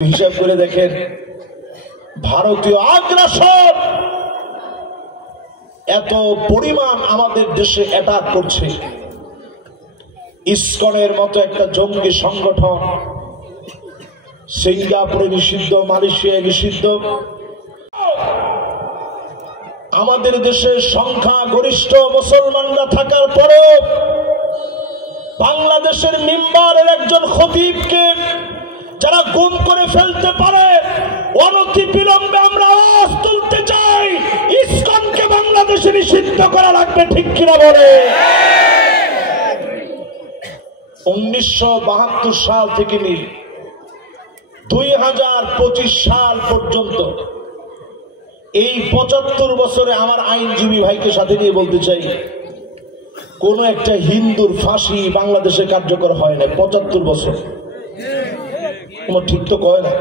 হিসাব করে দেখেন, ভারতীয় আগ্রাসন এত পরিমাণ আমাদের দেশে অ্যাটাক করছে। ইসকনের মতো একটা জঙ্গি সংগঠন সিঙ্গাপুরে নিষিদ্ধ, মালয়েশিয়ায় নিষিদ্ধ। আমাদের দেশে সংখ্যা গরিষ্ঠ মুসলমানরা থাকার পরেও বাংলাদেশের মিম্বারের একজন খতিবকে যারা গুম করে ফেলতে পারে, অনতি বিলম্বে আমরা আওয়াজ তুলতে চাই, ইসকনকে বাংলাদেশে নিষিদ্ধ করা লাগবে। ঠিক কিনা বলে? 1972 সাল থেকে নিয়ে 2025 সাল পর্যন্ত এই 75 বছরে আমার আইনজীবী ভাইকে সাথে নিয়ে বলতে চাই, কোন একটা হিন্দুর ফাঁসি বাংলাদেশে কার্যকর হয় না 75 বছর। ঠিক তো কয় না?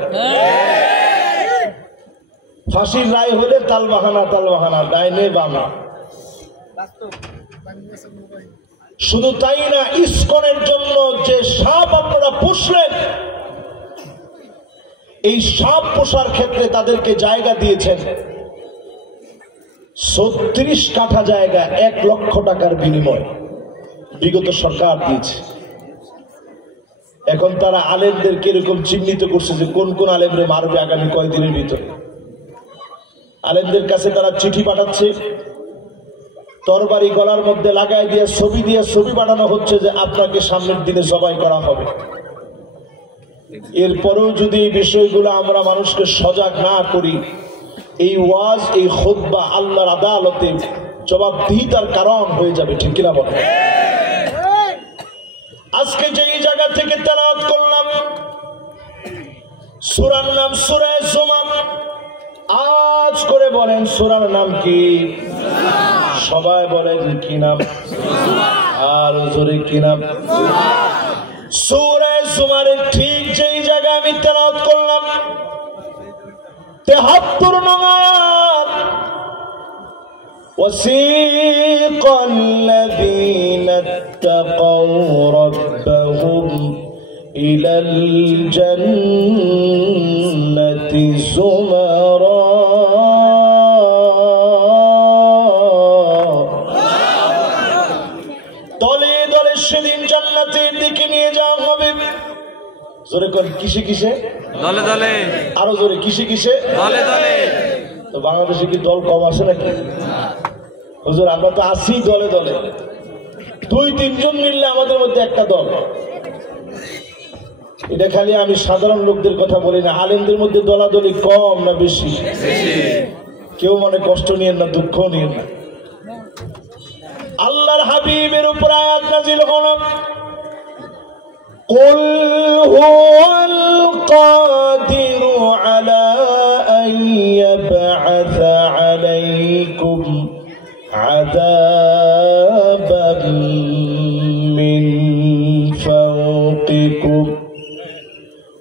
ফাঁসির রায় হলে তালবাহানা তালবাহানা, ডাইনে বামে। শুধু তাই না, ইসকনের জন্য যে সাপ আপনারা পুষলেন, এই সাপ পোষার ক্ষেত্রে তাদেরকে জায়গা দিয়েছেন 36 কাঠা জায়গা 1 লক্ষ টাকার বিনিময় বিগত সরকার দিয়েছে। এখন তারা আলেমদেরকে এরকম চিহ্নিত করছে যে কোন কোন আলেমরে মারবে আগামী কয়েকদিনের ভিতরে। আলেমদের কাছে তারা চিঠি পাঠাচ্ছে, তরবারি গলার মধ্যে লাগাই দিয়ে ছবি পাঠানো হচ্ছে যে আপনাকে সামনের দিনে জবাই করা হবে। এরপরেও যদি এই বিষয়গুলো আমরা মানুষকে সজাগ না করি, এই ওয়াজ, এই খুতবা আল্লাহর আদালতে জবাবদিহিতার কারণ হয়ে যাবে। ঠিক কিনা বলে? আজকে যেই জায়গা থেকে তেলাওয়াত করলাম, সূরার নাম সূরা জুমার। আজ করে বলেন সূরার নাম কি? সবাই বলেন কি নাম? আর জোরে কি নাম? সূরা জুমারের ঠিক যেই জায়গা আমি তেলাওয়াত করলাম 73 নং আয়াত, وسيق الذين اتقوا ربهم إلى الجنة زمرا দলে দলে সেদিন জান্নাতের দিকে নিয়ে যাওয়া হবে। জোরে কোন? কিসে কিসে? দলে দলে। আরো জোরে, কিসে কিসে? দলে দলে। তো বাংলাদেশে কি দল কম আছে নাকি? হুজুর, আমরা তো আছি দলে দলে। 2-3 জন মিললে আমাদের মধ্যে একটা দল। এটা খালি আমি সাধারণ লোকদের কথা বলি না, আলেমদের মধ্যে দলাদলি কম না বেশি? কেউ মনে কষ্ট নিয়েন না, দুঃখ নিয়েন না। আল্লাহর হাবিবের উপর আয়াত নাযিল হলো, কুল হুয়াল কাদিরু আলা আন ইয়াবআসা আলাইকুম আযাবান মিন ফাওকিকুম।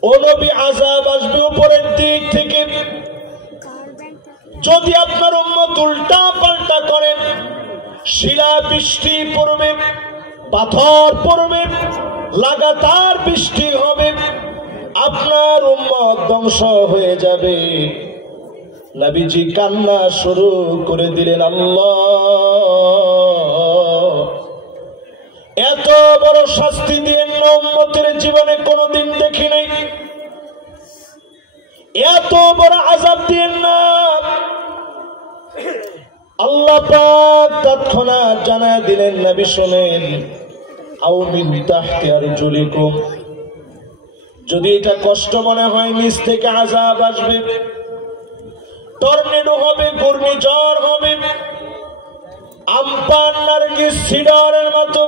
ও নবী, আযাব আসবে উপরের দিক থেকে। যদি আপনার উম্মত উল্টা পাল্টা করে, শিলা বৃষ্টি পড়বে, পাথর পড়বে, লাগাতার বৃষ্টি হবে, আপনার উম্মত ধ্বংস হয়ে যাবে। নবীজি কান্না শুরু করে দিলেন, আল্লাহ, এত বড় শাস্তি দিয়েন না, উম্মতের জীবনে কোনোদিন দেখি নাই। এত বড় আযাব দিয়েন না। আল্লাহ পাক তৎক্ষণাৎ জানায় দিলেন, নবী শুনেন, আও মিন তাহতি আরজুলিকুম, যদি এটা কষ্ট মনে হয়, নিচ থেকে আযাব আসবে, টর্নেডো হবে, ঘূর্ণিঝড় হবে, আমপান নারগিস সিডারের মতো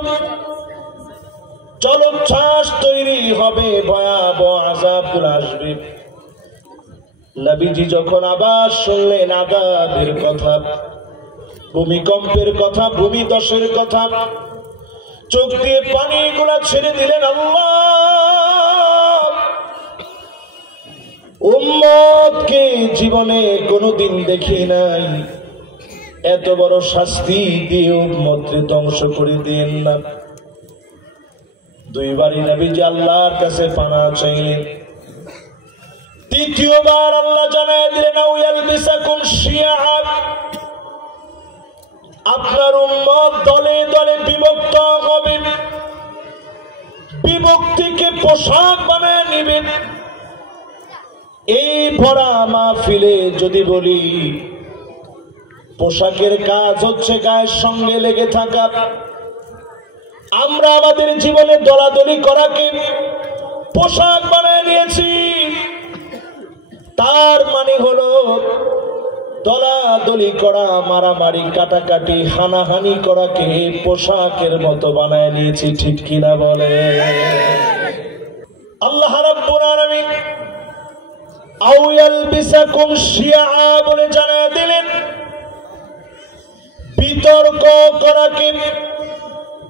জলোচ্ছ্বাস তৈরি হবে, ভয়াবহ আযাবগুলো আসবে। নবীজি যখন আবার শুনলেন আযাবের কথা, ভূমিকম্পের কথা, ভূমিধসের কথা, চোখ দিয়ে পানিগুলা ছেড়ে দিলেন। আল্লাহ, উম্মতকে জীবনে কোনোদিন দেখি নাই, এত বড় শাস্তি দিয়ে উম্মতকে ধ্বংস করে দিয়েন না। দুইবারই নবীজি আল্লাহর কাছে পানা চাইলেন। দ্বিতীয়বার আল্লাহ জানায় দিলেন আও ইয়ালবিসাকুম শিয়া, আপনার উম্মত দলে দলে বিভক্ত হবে, বিভক্তিকে পোশাক বানায় নিবেন। এই ভরা মাহফিলে যদি বলি পোশাকের কাজ হচ্ছে গায়ের সঙ্গে লেগে থাকা, আমরা আমাদের জীবনে দলাদলি করাকে পোশাক বানায় নিয়েছি। তার মানে হলো দলাদলি করা, মারামারি, কাটাকাটি, হানাহানি করাকে পোশাকের মতো বানায় নিয়েছি। ঠিক কিনা বলে? আল্লাহ রাব্বুল আলামিন আও ইয়ালবিসাকুম শিয়া বলে জানায় দিলেন বিতর্ক করাকে,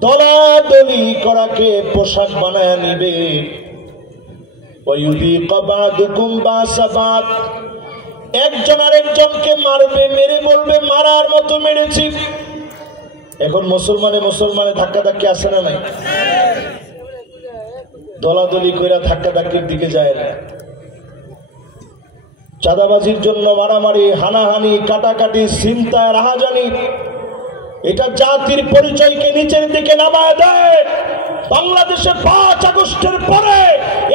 দলাদলি করাকে পোশাক বানায় নিবে। ওয়ায়ুযীকা বা'দুকুম বা'সা বা'দ, একজন আরেকজনকে মারবে, মেরে বলবে মারার মতো মেরেছি। এখন মুসলমানে ধাক্কা ধাক্কি আছে না নাই? দলাদলি কইরা ধাক্কা ধাক্কির দিকে যায় না। চাঁদাবাজির জন্য মারামারি, হানাহানি, কাটাকাটি, ছিনতাই, রাহাজানি, এটা জাতির পরিচয়কে নিচের দিকে নামায় দেয়। বাংলাদেশে 5 আগস্টের পরে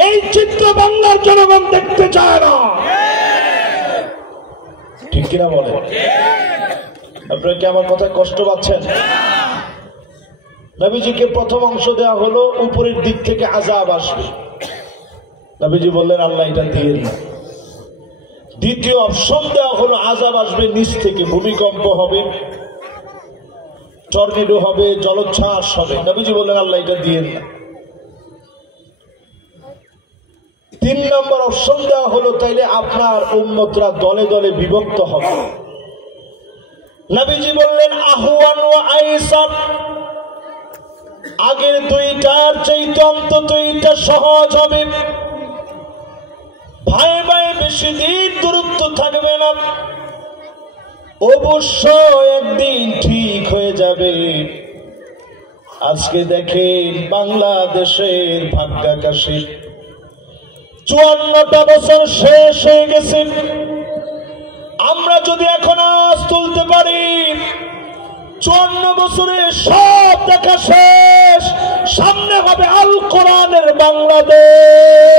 এই চিত্র বাংলার জনগণ দেখতে চায় না। ঠিক কিনা বলে? আপনারা কি আমার কথায় কষ্ট পাচ্ছেন? নবীজিকে প্রথম অংশ দেওয়া হলো উপরের দিক থেকে আযাব আসবে, নবীজি বললেন আল্লাহ এটা দিয়ে না। দ্বিতীয় অপশন দেওয়া হলো আযাব আসবে নিচ থেকে, ভূমিকম্প হবে, টর্নেডো হবে, জলোচ্ছ্বাস হবে, নবীজি বললেন আল্লাহ এটা দিয়ে না। 3 নম্বর অপশন দেওয়া হলো তাইলে আপনার উম্মতরা দলে দলে বিভক্ত হবে। নবীজি বললেন আহওয়ান ওয়া আইসার, আগের দুইটার চাইতে অন্তত এটা সহজ হবে। ভাই ভাই বেশি দিন দূরত্ব থাকবে না, অবশ্য একদিন ঠিক হয়ে যাবে। আজকে দেখেন বাংলাদেশের ভাগ্যাকাশে 54টা বছর শেষ হয়ে গেছে। আমরা যদি এখন আজ তুলতে পারি 54 বছরে সব দেখা শেষ, সামনে হবে আল কোরআনের বাংলাদেশ।